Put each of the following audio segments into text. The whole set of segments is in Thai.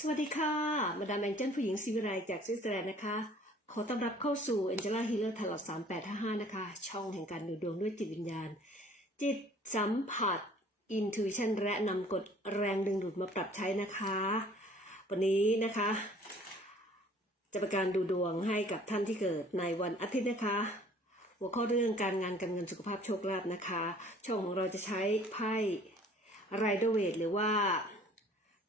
สวัสดีค่ะ มาดามแองเจิลผู้หญิงศิวิไลจากสวิตเซอร์แลนด์นะคะ ขอต้อนรับเข้าสู่ Angela Healer ตลอด3855 นะคะ ช่องแห่งการดูดวงด้วยจิตวิญญาณ จิตสัมผัส Intuition และนำกฎแรงดึงดูดมาปรับใช้นะคะ วันนี้นะคะ จะเป็นการดูดวงให้กับท่านที่เกิดในวันอาทิตย์นะคะ หัวข้อเรื่องการงานการเงินสุขภาพโชคลาภนะคะ ช่องของเราจะใช้ไพ่ไรเดอร์เวทหรือว่า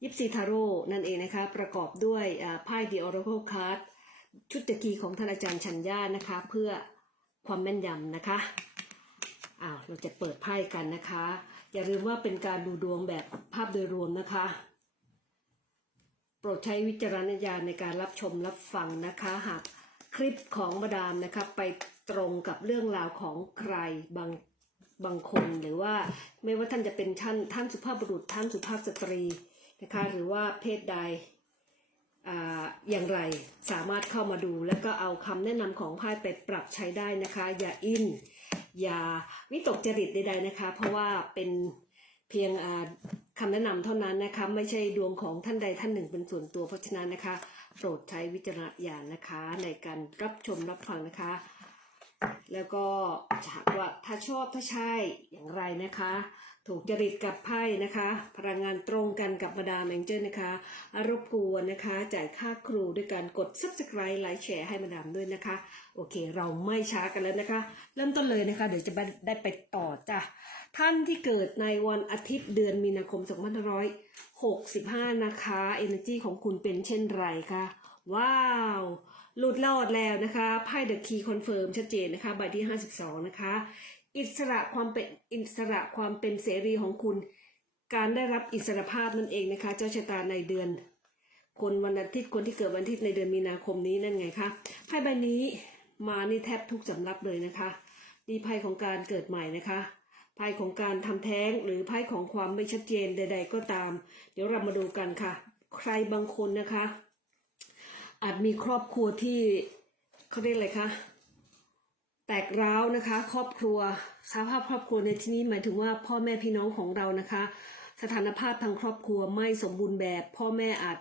ยิปซีทาโร่นั่นเองนะคะ ประกอบด้วยไพ่ The Oracle Card ชุดตะกีของท่านอาจารย์ชัญญานะคะ เพื่อความแม่นยำนะคะอ้าวเราจะเปิดไพ่กันนะคะ อย่าลืมว่าเป็นการดูดวงแบบภาพโดยรวมนะคะ โปรดใช้วิจารณญาณในการรับชมรับฟังนะคะ หากคลิปของมาดามนะคะไปตรงกับเรื่องราวของใครบางบางคนหรือว่าไม่ว่าท่านจะเป็นท่านท่านสุภาพบุรุษท่านสุภาพสตรี นะคะหรือว่าเพศใดอ่าอย่างไรสามารถเข้ามาดู แล้วก็เอาคำแนะนำของไพ่ไปปรับใช้ได้นะคะ อย่าอิน อย่าวิตกจริตใดๆนะคะ เพราะว่าเป็นเพียงอ่าคำแนะนำเท่านั้นนะคะ ไม่ใช่ดวงของท่านใดท่านหนึ่งเป็นส่วนตัวเพราะฉะนั้นนะคะ โปรดใช้วิจารณญาณนะคะ ในการรับชมรับฟังนะคะ แล้วก็หากว่าถ้าชอบถ้าใช่อย่างไรนะคะ ถูกจริตกับไพ่นะคะ พลังงานตรงกันกับมาดามแองเจิลนะคะรบกวนนะคะ จ่ายค่าครูด้วยการกด subscribe ไลค์แชร์ให้มาดามด้วยนะคะ โอเค เราไม่ช้ากันแล้วนะคะ เริ่มต้นเลยนะคะ เดี๋ยวจะได้ไปต่อจ้ะท่านที่เกิดในวันอาทิตย์เดือนมีนาคม2565 นะคะ energy ของคุณเป็นเช่นไรคะ ว้าว หลุดรอดแล้วนะคะไพ่เดอะคีย์คอนเฟิร์มชัดเจนนะคะใบที่ 52 นะคะ อิสระความเป็นอิสระความเป็นเสรีของคุณ การได้รับอิสรภาพนั่นเองนะคะ เจ้าชะตาในเดือน คนวันอาทิตย์คนที่เกิดวันอาทิตย์ในเดือนมีนาคมนี้นั่นไงคะไพ่ใบนี้มานี่แทบทุกสำรับเลยนะคะนี่ไพ่ของการเกิดใหม่นะคะไพ่ของการทำแท้งหรือไพ่ของความไม่ชัดเจนใด ๆ ก็ตาม เดี๋ยวเรามาดูกันค่ะ ใครบางคนนะคะ อาจมีครอบครัวที่เขาเรียกอะไรคะแตกร้าวนะคะ ครอบครัวสภาพครอบครัวในที่นี้หมายถึงว่าพ่อแม่พี่น้องของเรานะคะ สถานภาพทางครอบครัวไม่สมบูรณ์แบบ พ่อแม่อาจ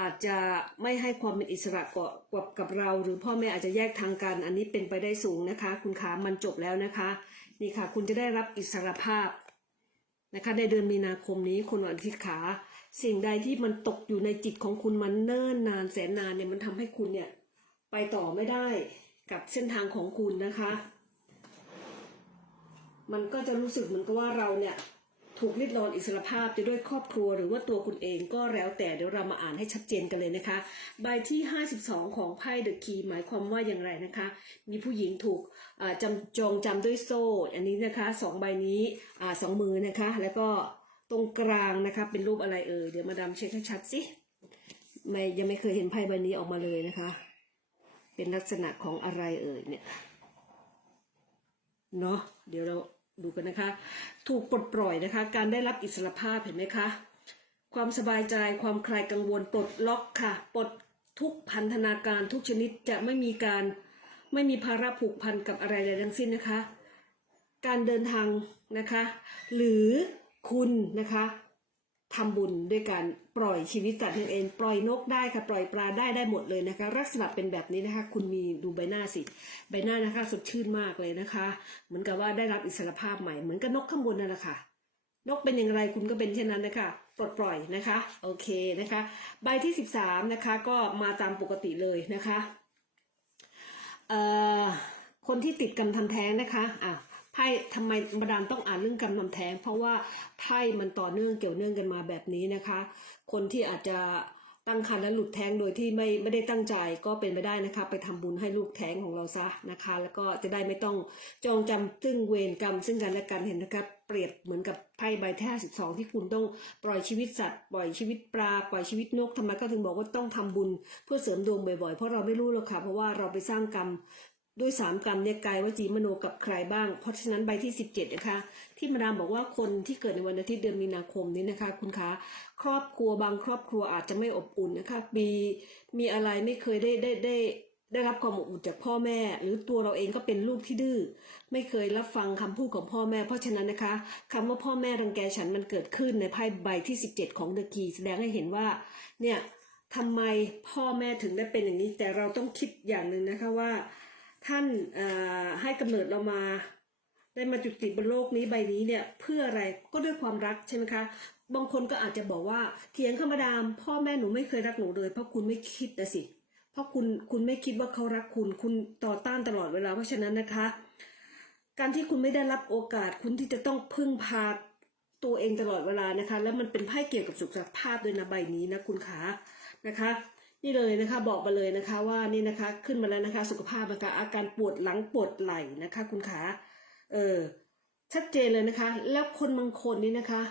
อาจจะไม่ให้ความเป็นอิสระกับกับเรา หรือพ่อแม่อาจจะแยกทางกันอันนี้เป็นไปได้สูงนะคะ คุณขามันจบแล้วนะคะ นี่ค่ะ คุณจะได้รับอิสรภาพนะคะ ในเดือนมีนาคมนี้คนวันอาทิตย์ขา สิ่งใดที่มันตกอยู่ในจิตของคุณมันเนิ่นนานแสนนานเนี่ยมันทำให้คุณเนี่ย ไปต่อไม่ได้กับเส้นทางของคุณนะคะ มันก็จะรู้สึกเหมือนกับว่าเราเนี่ยถูกลิดรอนอิสรภาพจะด้วยครอบครัวหรือว่าตัวคุณเองก็แล้วแต่เดี๋ยวเรามาอ่านให้ชัดเจนกันเลยนะคะ ใบที่ 52 ของไพ่เดอะคีหมายความว่าอย่างไรนะคะ มีผู้หญิงถูกจำจองจำด้วยโซ่ อันนี้นะคะสองใบนี้อสองมือนะคะ แล้วก็ ตรงกลางนะคะเป็นรูปอะไรเอ่ยเดี๋ยวมาดามเช็คให้ชัดสิไม่ยังไม่เคยเห็นไพ่ใบนี้ออกมาเลยนะคะ เป็นลักษณะของอะไรเอ่ยเนี่ยเนาะเดี๋ยวเราดูกันนะคะ ถูกปลดปล่อยนะคะ การได้รับอิสรภาพเห็นไหมคะความสบายใจความคลายกังวลปลดล็อกค่ะปลดทุกพันธนาการทุกชนิดจะไม่มีการไม่มีภาระผูกพันกับอะไรใดทั้งสิ้นนะคะ การเดินทางนะคะ หรือ คุณนะคะทำบุญด้วยการปล่อยชีวิตสัตว์นั่นเองปล่อยนกได้ค่ะ ปล่อยปลาได้ได้หมดเลยนะคะลักษณะเป็นแบบนี้นะคะ คุณมีดูใบหน้าสิ ใบหน้านะคะสดชื่นมากเลยนะคะ เหมือนกับว่าได้รับอิสรภาพใหม่เหมือนกับนกข้างบนนั่นแหละค่ะนกเป็นอย่างไรคุณก็เป็นเช่นนั้นนะคะปลดปล่อยนะคะโอเคนะคะ ใบที่สิบสามนะคะก็มาตามปกติเลยนะคะเอ่อคนที่ติดกรรมทำแท้งนะคะอะ ไพ่ทำไมมาดามต้องอ่านเรื่องกรรมทำแท้ง เพราะว่าไพ่มันต่อเนื่องเกี่ยวเนื่องกันมาแบบนี้นะคะ คนที่อาจจะตั้งครรภ์และหลุดแท้งโดยที่ไม่ไม่ได้ตั้งใจก็เป็นไปได้นะคะ ไปทำบุญให้ลูกแท้งของเราซะนะคะ แล้วก็จะได้ไม่ต้องจองจำซึ่งเวรกรรม ซึ่งกันและกันเห็นนะครับเปรียบเหมือนกับไพ่ใบที่ห้าสิบสองที่คุณต้องปล่อยชีวิตสัตว์ปล่อยชีวิตปลาปล่อยชีวิตนกทำไมก็ถึงบอกว่าต้องทำบุญเพื่อเสริมดวงบ่อยๆ เพราะเราไม่รู้หรอกค่ะเพราะว่าเราไปสร้างกรรม ด้วยสามกรรมเนี่ยกายวจีมโนกับใครบ้าง เพราะฉะนั้นใบที่สิบเจ็ดนะคะ ที่มาดามบอกว่าคนที่เกิดในวันอาทิตย์เดือนมีนาคมนี้นะคะ คุณคะครอบครัวบางครอบครัวอาจจะไม่อบอุ่นนะคะมีมีอะไรไม่เคยได้ได้ได้ได้รับความอบอุ่นจากพ่อแม่ หรือตัวเราเองก็เป็นลูกที่ดื้อไม่เคยรับฟังคำพูดของพ่อแม่ เพราะฉะนั้นนะคะคำว่าพ่อแม่รังแกฉันมันเกิดขึ้นในไพ่ใบที่17ของเดอะกีแสดงให้เห็นว่าเนี่ยทำไมพ่อแม่ถึงได้เป็นอย่างนี้แต่เราต้องคิดอย่างหนึ่งนะคะว่า ท่านให้กำเนิดเรามา ได้มาจุติบนโลกนี้ใบนี้เนี่ยเพื่ออะไรก็ด้วยความรักใช่ไหมคะบางคนก็อาจจะบอกว่าเถียงข้ามาดามพ่อแม่หนูไม่เคยรักหนูเลยเพราะคุณไม่คิดนะสิเพราะคุณคุณไม่คิดว่าเขารักคุณ คุณต่อต้านตลอดเวลาเพราะฉะนั้นนะคะ การที่คุณไม่ได้รับโอกาสคุณที่จะต้องพึ่งพาตัวเองตลอดเวลานะคะ แล้วมันเป็นไพ่เกี่ยวกับสุขภาพด้วยนะใบนี้นะคุณขานะคะ นี่เลยนะคะบอกมาเลยนะคะว่านี่นะคะขึ้นมาแล้วนะคะสุขภาพนะคะอาการปวดหลังปวดไหล่นะคะ คุณขาเออชัดเจนเลยนะคะ แล้วคนบางคนนี่นะคะ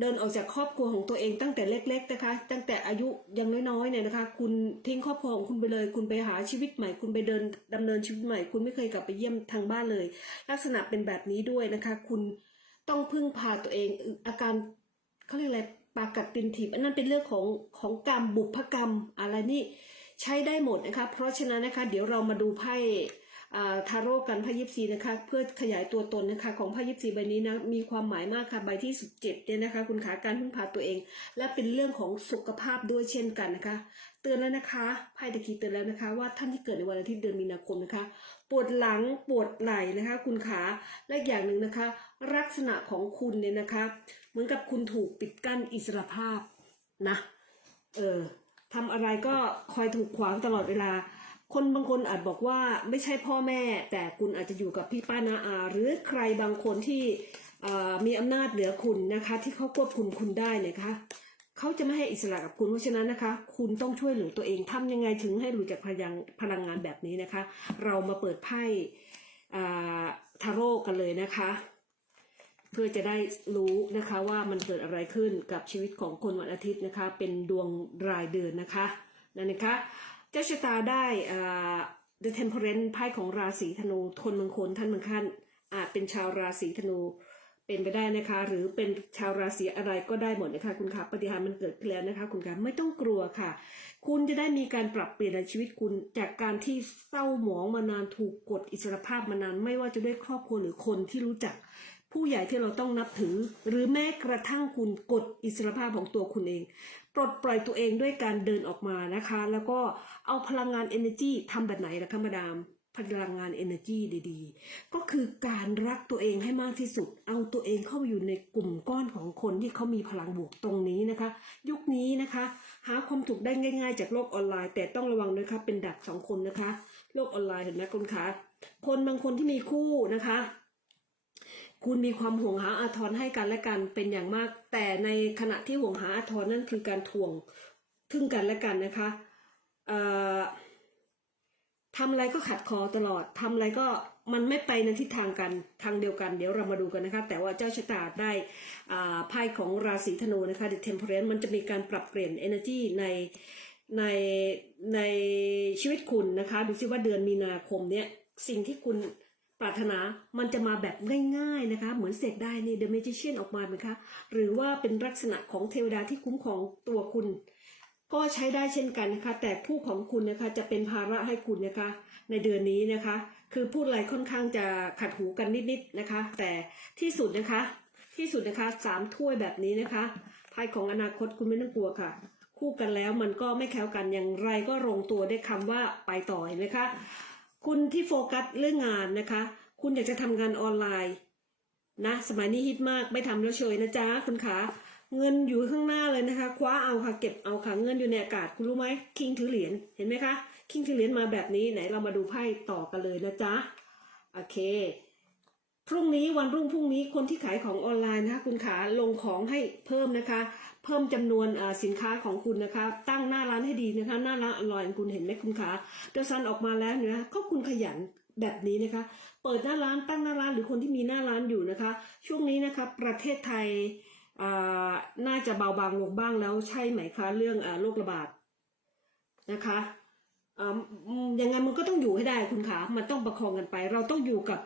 เดินออกจากครอบครัวของตัวเองตั้งแต่เล็ก ๆนะคะ ตั้งแต่อายุยังน้อยๆเนี่ยนะคะ คุณทิ้งครอบครัวของคุณไปเลย คุณไปหาชีวิตใหม่ คุณไปเดินดำเนินชีวิตใหม่ คุณไม่เคยกลับไปเยี่ยมทางบ้านเลย ลักษณะเป็นแบบนี้ด้วยนะคะ คุณต้องพึ่งพาตัวเองอาการเขาเรียกอะไร ปากัดตินถีบอันนั้นเป็นเรื่องของของกรรมบุพกรรม อะไรนี่ใช้ได้หมดนะคะ เพราะฉะนั้นนะคะ เดี๋ยวเรามาดูไพ่อ่าทาโร่กันไพ่ยิปซีนะคะ เพื่อขยายตัวตนนะคะ ของไพ่ยิปซีใบนี้นะมีความหมายมากค่ะใบที่ 17เนี่ยนะคะ คุณขาการพึ่งพาตัวเอง และเป็นเรื่องของสุขภาพด้วยเช่นกันนะคะ เตือนแล้วนะคะไพ่ตะคีเตือนแล้วนะคะ ว่าท่านที่เกิดในวันอาทิตย์เดือนมีนาคมนะคะ ปวดหลังปวดไหล่นะคะ คุณขาและอย่างหนึ่งนะคะ ลักษณะของคุณเนี่ยนะคะ เหมือนกับคุณถูกปิดกั้นอิสรภาพนะ เออทำอะไรก็คอยถูกขวางตลอดเวลา คนบางคนอาจบอกว่าไม่ใช่พ่อแม่ แต่คุณอาจจะอยู่กับพี่ป้านาอา หรือใครบางคนที่มีอำนาจเหนือคุณนะคะ ที่เขาควบคุมคุณได้นะคะเขาจะไม่ให้อิสระกับคุณเพราะฉะนั้นนะคะ คุณต้องช่วยเหลือตัวเองทำยังไงถึงให้หลุดจากพลังพลังงานแบบนี้นะคะ เรามาเปิดไพ่อ่าทาโร่กันเลยนะคะ เพื่อจะได้รู้นะคะว่ามันเกิดอะไรขึ้นกับชีวิตของคนวันอาทิตย์นะคะเป็นดวงรายเดือนนะคะนั่นนะคะเจ้าชะตาได้ The Temperance ไพ่ของราศีธนูคนบางคนท่านบางท่านอาจเป็นชาวราศีธนูเป็นไปได้นะคะ หรือเป็นชาวราศีอะไรก็ได้หมดนะคะคุณคะปฏิหารมันเกิดขึ้นแล้วนะคะคุณคะไม่ต้องกลัวค่ะ คุณจะได้มีการปรับเปลี่ยนในชีวิตคุณจากการที่เศร้าหมองมานานถูกกดอิสรภาพมานานไม่ว่าจะด้วยครอบครัวหรือคนที่รู้จัก ผู้ใหญ่ที่เราต้องนับถือ หรือแม้กระทั่งคุณกดอิสรภาพของตัวคุณเอง ปลดปล่อยตัวเองด้วยการเดินออกมานะคะ แล้วก็เอาพลังงาน energy ทำแบบไหนล่ะคะมาดามพลังงาน energy ดีๆ ก็คือการรักตัวเองให้มากที่สุด เอาตัวเองเข้าไปอยู่ในกลุ่มก้อนของคนที่เขามีพลังบวกตรงนี้นะคะ ยุคนี้นะคะ หาความถูกได้ง่ายๆ จากโลกออนไลน์ แต่ต้องระวังด้วยครับเป็นดักสองคนนะคะ โลกออนไลน์เห็นไหมคุณคะคนบางคนที่มีคู่นะคะ คุณมีความห่วงหาอาทรให้กันและกันเป็นอย่างมาก แต่ในขณะที่ห่วงหาอาทรนั่นคือการทวงทึ่งกันและกันนะคะทำอะไรก็ขัดคอตลอดทำอะไรก็มันไม่ไปในทิศทางกันทางเดียวกัน เดี๋ยวเรามาดูกันนะคะ แต่ว่าเจ้าชะตาได้ไพ่ของราศีธนูนะคะ The Temperance มันจะมีการปรับเปลี่ยน energy ในในในชีวิตคุณนะคะ ดูซิว่าเดือนมีนาคมเนี้ยสิ่งที่คุณ ปรารถนามันจะมาแบบง่ายๆนะคะ เหมือนเสกได้นี่ The Magician ออกมาไหมคะ หรือว่าเป็นลักษณะของเทวดาที่คุ้มครองตัวคุณ ก็ใช้ได้เช่นกันนะคะ แต่ผู้ของคุณนะคะจะเป็นภาระให้คุณนะคะ ในเดือนนี้นะคะ คือพูดอะไรค่อนข้างจะขัดหูกันนิดๆนะคะ แต่ที่สุดนะคะ ที่สุดนะคะสามถ้วยแบบนี้นะคะไพ่ของอนาคตคุณไม่ต้องกลัวค่ะคู่กันแล้วมันก็ไม่แคล้วกันอย่างไรก็ลงตัวได้วยคำว่าไปต่อเห็นไหมคะ คุณที่โฟกัสเรื่องงานนะคะ คุณอยากจะทำงานออนไลน์นะสมัยนี้ฮิตมากไม่ทำแล้วเฉยนะจ๊ะคุณขาเงินอยู่ข้างหน้าเลยนะคะ คว้าเอาค่ะเก็บเอาค่ะเงินอยู่ในอากาศคุณรู้ไหมคิงถือเหรียญเห็นไหมคะคิงถือเหรียญมาแบบนี้ไหนเรามาดูไพ่ต่อกันเลยนะจ๊ะโอเค พรุ่งนี้วันรุ่งพรุ่งนี้คนที่ขายของออนไลน์นะคะคุณขาลงของให้เพิ่มนะคะ เพิ่มจำนวนสินค้าของคุณนะคะ ตั้งหน้าร้านให้ดีนะคะ หน้าร้านอร่อยคุณเห็นไหมคุณขาเดซันออกมาแล้วเนี่ยนะก็คุณขยันแบบนี้นะคะ เปิดหน้าร้านตั้งหน้าร้านหรือคนที่มีหน้าร้านอยู่นะคะ ช่วงนี้นะคะประเทศไทยอ่าน่าจะเบาบางลงบ้างแล้วใช่ไหมคะเรื่องอโรคระบาดนะคะ ยังไงมันก็ต้องอยู่ให้ได้คุณขามันต้องประคองกันไป เราต้องอยู่กับ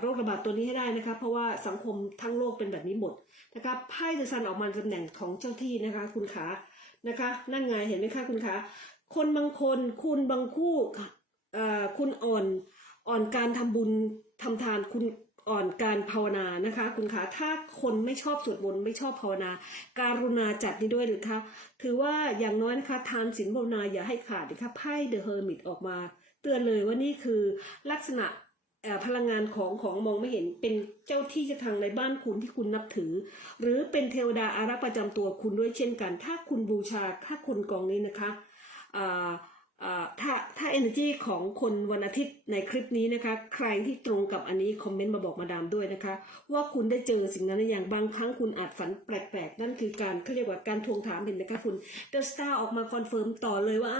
โรคระบาดตัวนี้ให้ได้นะคะ เพราะว่าสังคมทั้งโลกเป็นแบบนี้หมดนะคะไพ่เดอะซันออกมาตำแหน่งของเจ้าที่นะคะ คุณขานะคะ นั่นไงเห็นไหมคะคุณขาคนบางคนคุณบางคู่ค่ะคุณอ่อนอ่อนการทำบุญทำทานคุณ อ่อนการภาวนานะคะ คุณคะถ้าคนไม่ชอบสวดมนต์ไม่ชอบภาวนา การุณาจัดนี้ด้วยหรือคะถือว่าอย่างน้อยนะคะทานศีลภาวนาอย่าให้ขาดนะคะไพ่เดอะเฮอร์มิตออกมา เตือนเลยว่านี่คือลักษณะพลังงานของของมองไม่เห็นเป็นเจ้าที่เจะทางในบ้านคุณที่คุณนับถือ หรือเป็นเทวดาอารักษ์ประจำตัวคุณด้วยเช่นกัน ถ้าคุณบูชาถ้าคนกองนี้นะคะอ่า ถ้าถ้า energy ของคนวันอาทิตย์ในคลิปนี้นะคะ ใครที่ตรงกับอันนี้คอมเมนต์มาบอกมาดามด้วยนะคะ ว่าคุณได้เจอสิ่งนั้นอย่างบางครั้งคุณอาจฝันแปลกๆ นั่นคือการเขาเรียกว่าการทวงถามเห็นไหมคะคุณเดอะสตาร์ออกมาคอนเฟิร์มต่อเลยว่า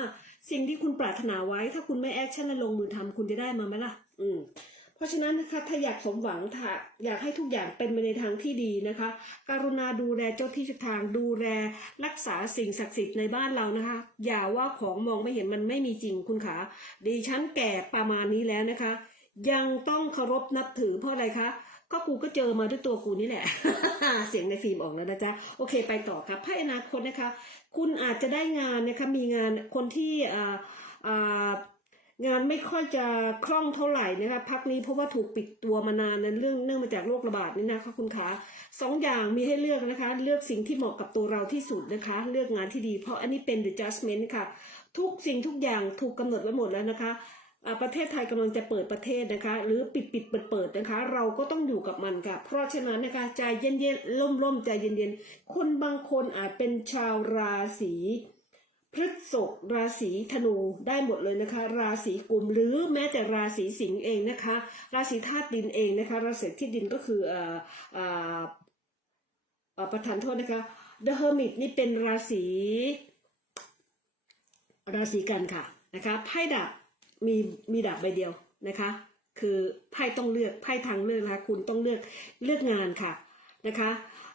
สิ่งที่คุณปรารถนาไว้ ถ้าคุณไม่แอคชั่นและลงมือทำคุณจะได้มาไหมล่ะ อืม เพราะฉะนั้นนะคะถ้าอยากสมหวังถ้าอยากให้ทุกอย่างเป็นไปในทางที่ดีนะคะการุณาดูแลเจ้าที่เจ้าทางดูแลรักษาสิ่งศักดิ์สิทธิ์ในบ้านเรานะคะ อย่าว่าของมองไม่เห็นมันไม่มีจริงคุณขาดิฉันแก่ประมาณนี้แล้วนะคะ ยังต้องเคารพนับถือเพราะอะไรคะก็กูก็เจอมาด้วยตัวกูนี่แหละ เสียงในฟิล์มออกแล้วนะจ๊ะ โอเคไปต่อครับไพ่อนาคตนะคะ คุณอาจจะได้งานนะคะ มีงานคนที่อ่าอ่า งานไม่ค่อยจะคล่องเท่าไหร่นะคะพักนี้เพราะว่าถูกปิดตัวมานานนั้นเรื่องเนื่องมาจากโรคระบาดนี่นะคะคุณขาสองอย่างมีให้เลือกนะคะ เลือกสิ่งที่เหมาะกับตัวเราที่สุดนะคะ เลือกงานที่ดีเพราะอันนี้เป็น the judgment ค่ะ ทุกสิ่งทุกอย่างถูกกำหนดไว้หมดแล้วนะคะอ่าประเทศไทยกำลังจะเปิดประเทศนะคะ หรือปิดปิดเปิดเปิดนะคะ เราก็ต้องอยู่กับมันค่ะ เพราะฉะนั้นนะคะใจเย็นเย็นๆล่มลมๆใจเย็นเย็นๆคนบางคนอาจเป็นชาวราศี พฤษภราศีธนูได้หมดเลยนะคะ ราศีกุมหรือแม้แต่ราศีสิงห์เองนะคะ ราศีธาตุดินเองนะคะ ราศีที่ดินก็คือเอ่อเอ่อเอ่อประธานโทษนะคะ The Hermit นี่เป็นราศีราศีกันค่ะนะคะไพ่ดาบมีมีดาบใบเดียวนะคะ คือไพ่ต้องเลือกไพ่ทางเลือกนะคะคุณต้องเลือกเลือกงานค่ะนะคะ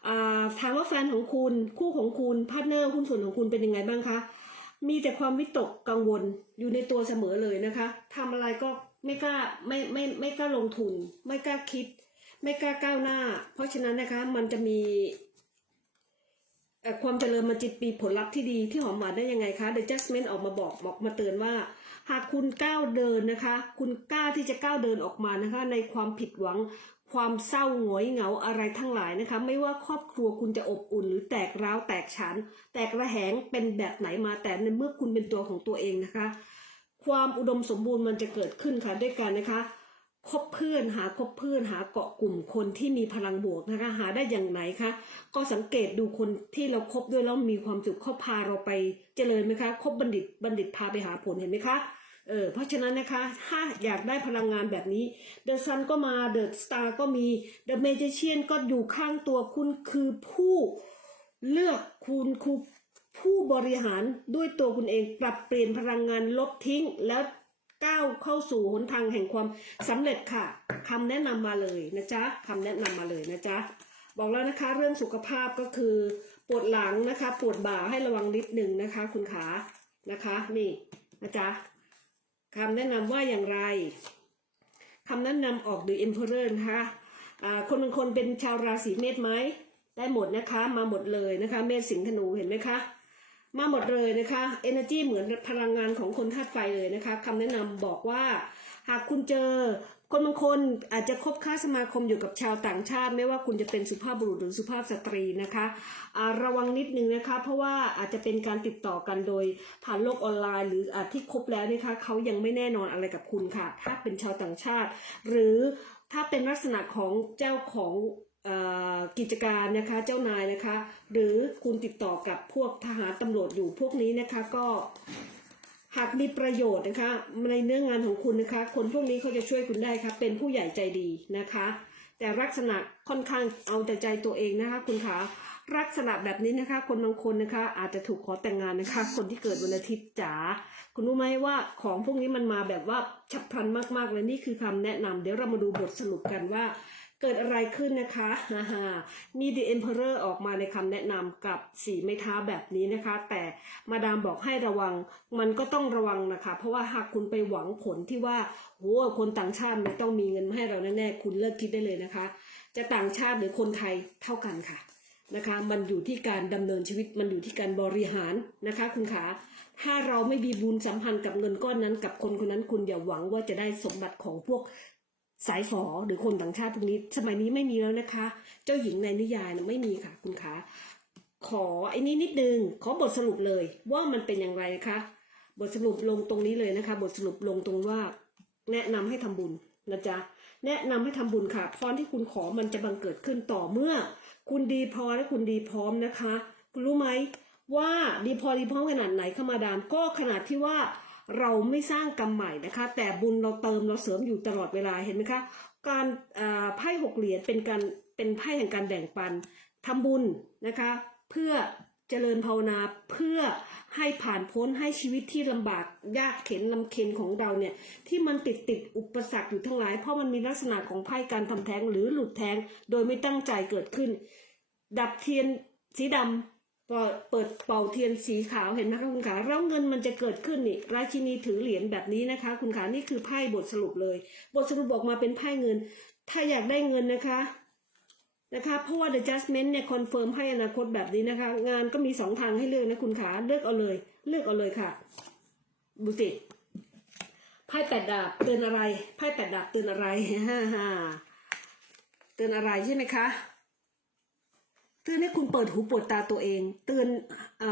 อ่าถามว่าแฟนของคุณคู่ของคุณพาร์ทเนอร์หุ้นส่วนของคุณเป็นยังไงบ้างคะ มีแต่ความวิตกกังวลอยู่ในตัวเสมอเลยนะคะทำอะไรก็ไม่กล้าไม่ไม่ไม่กล้าลงทุน ไม่กล้าคิด ไม่กล้าก้าวหน้า เพราะฉะนั้นนะคะมันจะมีความเจริญมันจะมีผลลัพธ์ที่ดีที่หอมหวานได้ยังไงคะ The Judgment ออกมาบอกบอกมาเตือนว่า หากคุณก้าวเดินนะคะ คุณกล้าที่จะก้าวเดินออกมานะคะ ในความผิดหวัง ความเศร้าหงอยเหงาอะไรทั้งหลายนะคะ ไม่ว่าครอบครัวคุณจะอบอุ่น หรือแตกร้าวแตกฉาน แตกระแหงเป็นแบบไหนมาแต่ในเมื่อคุณเป็นตัวของตัวเองนะคะ ความอุดมสมบูรณ์มันจะเกิดขึ้นค่ะด้วยกันนะคะคบเพื่อนหาคบเพื่อนหาเกาะกลุ่มคนที่มีพลังบวกนะคะหาได้อย่างไหนคะก็สังเกตดูคนที่เราครบด้วยแล้วมีความสุขเขาพาเราไปเจริญไหมคะคบบัณฑิตบัณฑิตพาไปหาผลเห็นไหมคะ เออเพราะฉะนั้นนะคะถ้าอยากได้พลังงานแบบนี้เดอะซันก็มาเดอะสตาร์ก็มีเดอะเมจิเชียนก็อยู่ข้างตัวคุณคือผู้เลือกคุณคือผู้บริหารด้วยตัวคุณเองปรับเปลี่ยนพลังงานลบทิ้งแล้วก้าวเข้าสู่หนทางแห่งความสำเร็จค่ะคำแนะนำมาเลยนะจ๊ะคำแนะนำมาเลยนะจ๊ะบอกแล้วนะคะเรื่องสุขภาพก็คือ ปวดหลังนะคะ ปวดบ่าให้ระวังนิดหนึ่งนะคะ คุณขานะคะ นี่นะจ๊ะ คำแนะนำว่าอย่างไรคำแนะนำออก The Emperor นะคะอ่าคนบางคนเป็นชาวราศีเมษไหมได้หมดนะคะ มาหมดเลยนะคะ เมษสิงห์ธนูเห็นไหมคะ มาหมดเลยนะคะ energy เหมือนพลังงานของคนธาตุไฟเลยนะคะคำแนะนำบอกว่า หากคุณเจอ คนบางคนอาจจะคบค้าสมาคมอยู่กับชาวต่างชาติ ไม่ว่าคุณจะเป็นสุภาพบุรุษหรือสุภาพสตรีนะคะระวังนิดนึงนะคะ เพราะว่าอาจจะเป็นการติดต่อกันโดยผ่านโลกออนไลน์ หรืออาจที่คบแล้วนะคะเขายังไม่แน่นอนอะไรกับคุณค่ะ ถ้าเป็นชาวต่างชาติ หรือถ้าเป็นลักษณะของเจ้าของกิจการนะคะเจ้านายนะคะ หรือคุณติดต่อกับพวกทหารตำรวจอยู่พวกนี้นะคะก็ หากมีประโยชน์นะคะ ในเนื้องานของคุณนะคะ คนพวกนี้เขาจะช่วยคุณได้ครับเป็นผู้ใหญ่ใจดีนะคะ แต่ลักษณะค่อนข้างเอาแต่ใจตัวเองนะคะ คุณคะลักษณะแบบนี้นะคะ คนบางคนนะคะ อาจจะถูกขอแต่งงานนะคะ คนที่เกิดวันอาทิตย์จ๋าคุณรู้ไหมว่าของพวกนี้มันมาแบบว่าฉับพลันมากๆเลยนี่คือคำแนะนำเดี๋ยวเรามาดูบทสรุปกันว่า เกิดอะไรขึ้นนะคะฮ่าฮ่ามี The Emperor ออกมาในคำแนะนำกับสีไม้เท้าแบบนี้นะคะ แต่มาดามบอกให้ระวัง มันก็ต้องระวังนะคะ เพราะว่าหากคุณไปหวังผลที่ว่าโหคนต่างชาติไม่ต้องมีเงินมาให้เราแน่ๆ คุณเลิกคิดได้เลยนะคะ จะต่างชาติหรือคนไทยเท่ากันค่ะนะคะ มันอยู่ที่การดำเนินชีวิต มันอยู่ที่การบริหารนะคะ คุณขา ถ้าเราไม่มีบุญสัมพันธ์กับเงินก้อนนั้น กับคนคนนั้นคุณอย่าหวังว่าจะได้สมบัติของพวก สายฝอหรือคนต่างชาติพวกนี้ สมัยนี้ไม่มีแล้วนะคะ เจ้าหญิงในนิยายนะไม่มีค่ะคุณขาขอไอ้นี้นิดนึงขอบทสรุปเลย ว่ามันเป็นอย่างไรนะคะบทสรุปลงตรงนี้เลยนะคะ บทสรุปลงตรงว่า แนะนำให้ทำบุญนะจ๊ะแนะนำให้ทำบุญค่ะพรที่คุณขอมันจะบังเกิดขึ้นต่อเมื่อ คุณดีพอและคุณดีพร้อมนะคะ คุณรู้ไหมว่าดีพอดีพร้อมขนาดไหนขมาดามก็ขนาดที่ว่า เราไม่สร้างกรรมใหม่นะคะ แต่บุญเราเติมเราเสริมอยู่ตลอดเวลาเห็นไหมคะการไพ่หกเหรียญเป็นการเป็นไพ่แห่งการแบ่งปันทำบุญนะคะ เพื่อเจริญภาวนาเพื่อให้ผ่านพ้นให้ชีวิตที่ลำบากยากเข็นลำเค็นของเราเนี่ยที่มันติดติดอุปสรรคอยู่ทั้งหลาย เพราะมันมีลักษณะของไพ่การทำแท้งหรือหลุดแท้งโดยไม่ตั้งใจเกิดขึ้น ดับเทียนสีดำ เปิดเปิดเป่าเทียนสีขาวเห็นไหมคะคุณขาแล้วเงินมันจะเกิดขึ้นนี่ราชินีถือเหรียญแบบนี้นะคะ คุณขานี่คือไพ่บทสรุปเลย บทสรุปบอกมาเป็นไพ่เงิน ถ้าอยากได้เงินนะคะนะคะเพราะว่า the judgment เนี่ยคอนเฟิร์มให้อนาคตแบบนี้นะคะ งานก็มีสองทางให้เลือกนะคุณขาเลือกเอาเลย เลือกเอาเลยค่ะดูสิไพ่แปดดาบเตือนอะไรไพ่แปดดาบเตือนอะไรฮ่าฮ่าเตือนอะไรใช่ไหมคะ ตือนให้คุณเปิดหูเปิดตาตัวเอง เตือนอ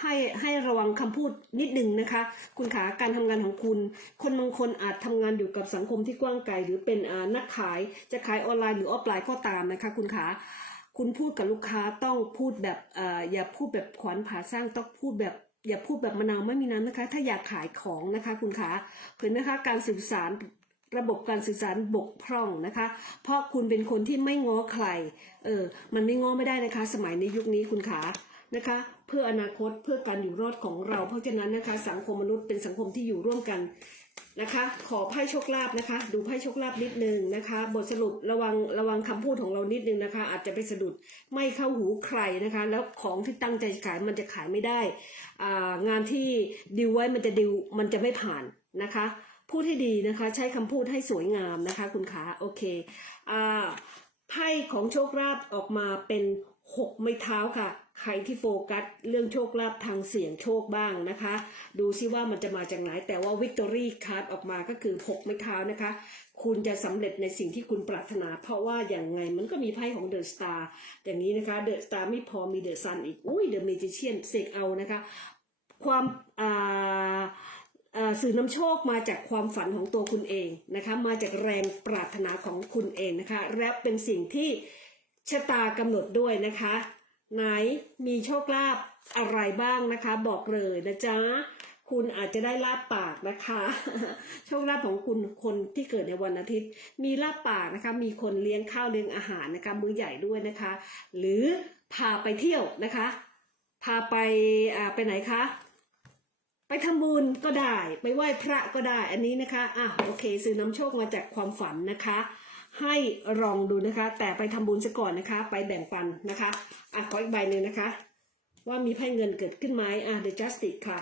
ให้ให้ระวังคำพูดนิดหนึ่งนะคะ คุณขาการทำงานของคุณ คนบางคนอาจทำงานอยู่กับสังคมที่กว้างไกลหรือเป็นนักขายจะขายออนไลน์หรือออฟไลน์ก็ตามนะคะ คุณขาคุณพูดกับลูกค้าต้องพูดแบบออย่าพูดแบบขวานผ่าสร้างต้องพูดแบบอย่าพูดแบบมะนาวไม่มีน้ำนะคะ ถ้าอยากขายของนะคะ คุณขาเห็นนะคะการสื่อสาร ระบบการสื่อสารบกพร่องนะคะ เพราะคุณเป็นคนที่ไม่ง้อใคร เออ มันไม่ง้อไม่ได้นะคะ สมัยในยุคนี้คุณขานะคะ เพื่ออนาคตเพื่อการอยู่รอดของเรา เพราะฉะนั้นนะคะ สังคมมนุษย์เป็นสังคมที่อยู่ร่วมกันนะคะ ขอไพ่โชคลาภนะคะ ดูไพ่โชคลาภนิดนึงนะคะ บทสรุประวังระวังคำพูดของเรานิดนึงนะคะ อาจจะไปสะดุดไม่เข้าหูใครนะคะ แล้วของที่ตั้งใจขายมันจะขายไม่ได้ งานที่ดิวไว้มันจะดิวมันจะไม่ผ่านนะคะ พูดให้ดีนะคะ ใช้คำพูดให้สวยงามนะคะ คุณขาโอเคอ่าไพ่ของโชคลาภออกมาเป็นหกไม้เท้าค่ะ ใครที่โฟกัสเรื่องโชคลาภทางเสี่ยงโชคบ้างนะคะ ดูซิว่ามันจะมาจากไหน แต่ว่าวิกตอรี่ค a ร์ดออกมาก็คือหกไม้เท้านะคะ คุณจะสำเร็จในสิ่งที่คุณปรารถนา เพราะว่าอย่างไงมันก็มีไพ่ของเดอะสตาร์อย่างนี้นะคะ เดอะสตาร์ไม่พอมีเดอะซันอีก อุ้ยเดอะเมจิเชียนเสกเอานะคะ ความอ่า สื่อนำโชคมาจากความฝันของตัวคุณเองนะคะมาจากแรงปรารถนาของคุณเองนะคะและเป็นสิ่งที่ชะตากำหนดด้วยนะคะ ไหนมีโชคลาภอะไรบ้างนะคะ บอกเลยนะจ๊ะคุณอาจจะได้ลาบปากนะคะ โชคลาภของคุณคนที่เกิดในวันอาทิตย์ มีลาบปากนะคะ มีคนเลี้ยงข้าวเลี้ยงอาหารนะคะมือใหญ่ด้วยนะคะ หรือพาไปเที่ยวนะคะ พาไปอ่าไปไหนคะ ไปทำบุญก็ได้ ไปไหว้พระก็ได้อันนี้นะคะอะโอเค ซื้อน้ำโชคมาจากความฝันนะคะ ให้ลองดูนะคะ แต่ไปทำบุญซะก่อนนะคะ ไปแบ่งปันนะคะอะขออีกใบหนึ่งนะคะ ว่ามีไพ่เงินเกิดขึ้นไหมอะ The Justice ค่ะ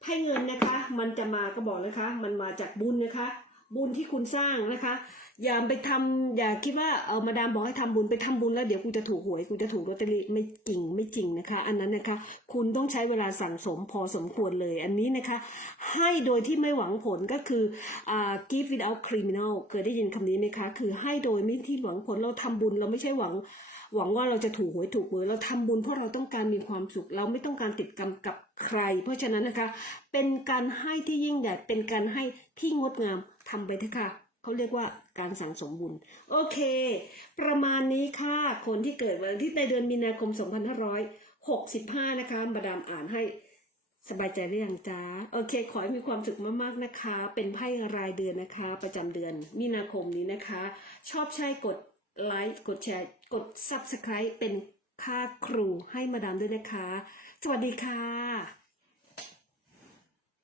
ไพ่เงินนะคะ มันจะมาก็บอกนะคะ มันมาจากบุญนะคะ บุญที่คุณสร้างนะคะ อย่าไปทำอย่าคิดว่าเออมาดามบอกให้ทำบุญไปทำบุญแล้วเดี๋ยวกูจะถูกหวยกูจะถูกลอตเตอรี่ไม่จริงไม่จริงนะคะ อันนั้นนะคะ คุณต้องใช้เวลาสั่งสมพอสมควรเลย อันนี้นะคะ ให้โดยที่ไม่หวังผลก็คืออ่า give without criminal เคยได้ยินคำนี้ไหมคะ คือให้โดยไม่ที่หวังผลเราทำบุญเราไม่ใช่หวังหวังว่าเราจะถูกหวยถูกเบอร์เราทำบุญเพราะเราต้องการมีความสุข เราไม่ต้องการติดกรรมกับใคร เพราะฉะนั้นนะคะ เป็นการให้ที่ยิ่งใหญ่เป็นการให้ที่งดงาม ทำไปเถอะค่ะเขาเรียกว่าการสั่งสมบุญ โอเค ประมาณนี้ค่ะ คนที่เกิดวันที่ในเดือนมีนาคม 2565 นะคะ มาดามอ่านให้สบายใจหรือยังจ๊ะโอเค ขอให้มีความสุขมากๆนะคะ เป็นไพ่รายเดือนนะคะ ประจำเดือนมีนาคมนี้นะคะ ชอบใช่กดไลค์กดแชร์ กด Subscribe เป็นค่าครูให้มาดามด้วยนะคะ สวัสดีค่ะ